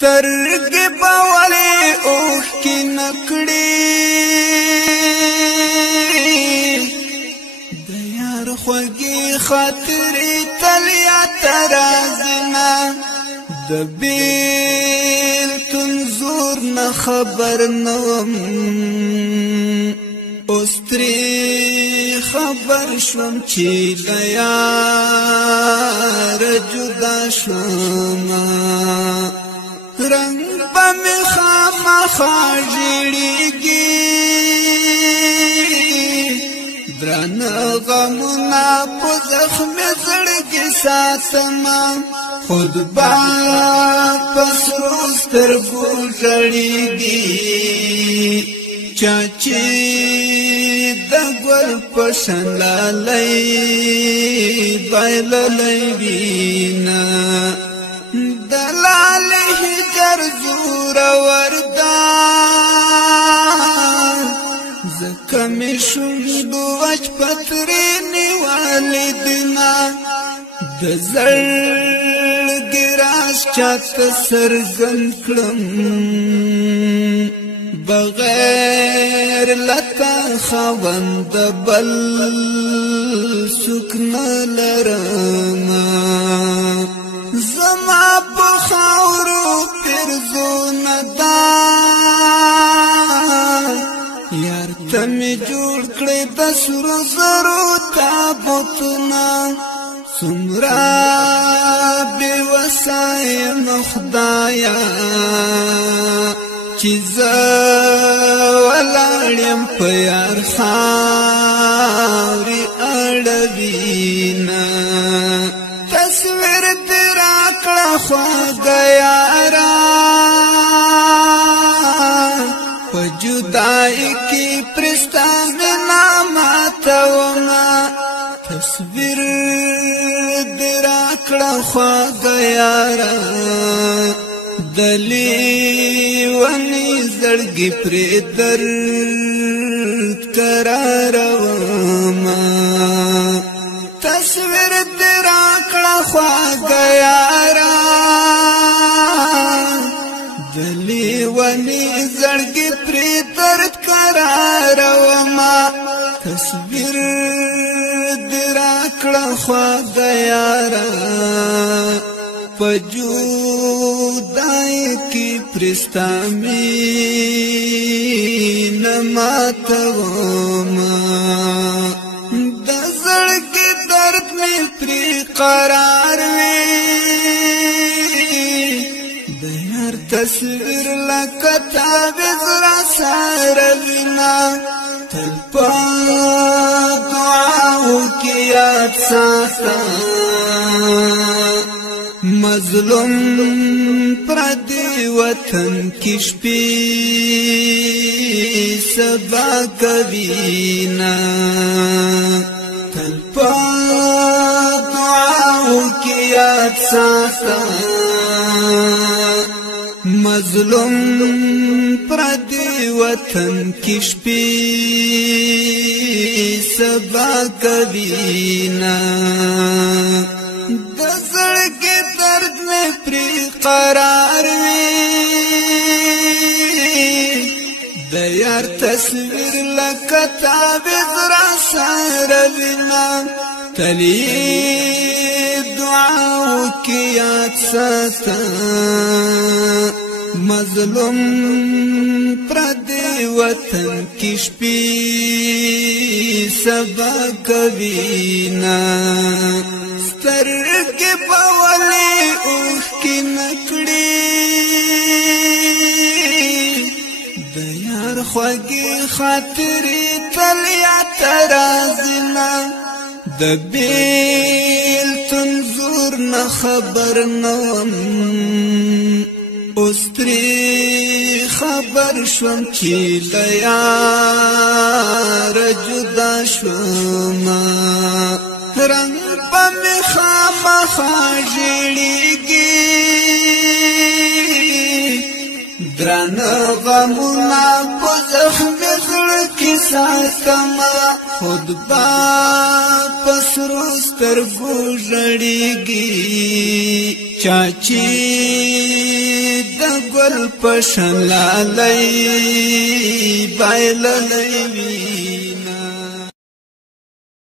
سترګې به ولې اوښکې نکړي د یار خوږې خاطرې تل یاد راځي نه د بېلتون زور نه خبر نه وم اوس ترې خبر شوم چې له یاره جدا شومه رنگ با می خامخا ژړېږي درانه غمونه په زخمي زړګي ساتمه خود به په سرو سترګو ژړېږي چا چې د ګل په شان لالی بایللی وینه دلال هجر زور وردا زکه می شوندو وچ پترینی والدنا د زړګي راز چاته سرګن کړم بغیر لتا خوند بل سکن لرم زما په خاورو پرزون دا یار ته می جوړ کړې د سرو زرو تابوتونه څومره بې وسه یم خدایه چې زه ولاړ یم په یار خاورې اړوینه تصویر دې راکړه خواږه یاره په جدایۍ کې پرې ستا مینه ماتومه تصویر دې راکړه خواږه یاره د لیوني زړګي پرې درد قرارومه تصویر دې راکړه خواږه یاره د لیوني زړګي پرې درد قرارومه تصویر دې راکړه خواږه یاره په جدایۍ کې پرې ستا مینه ماتومه د زړګي درد مې پرې قرار وي د یار تصویر لکه تعویذ راسره وینه تل په دعاو کې یاد ساته مظلوم پردی وطن کی شپې سبا کوینا تل په دعاو کې یاد ساته مظلوم پردی وطن کی شپې سبا کوینا د زړګي درد مې پرې قرار وي د یار تصویر لکه تعویذ راسره وینه تل دعاو کې یاد ساته مظلوم پردی وطن کی شپې سبا کوینا سترګې به ولې اوښکې نکړي د یار خوږې خاطرې تل یاد راځي نه د بېلتون زور نه خبر نه وم اوس ترې خبر شوم چې له یاره جدا شومه رنگ به می خامخا ژړېږي درانه غمونه په زخمي زړه کې ساتمه خود به په سرو سترګو ژړېږي چا چې د ګل پشلالای بایللای وی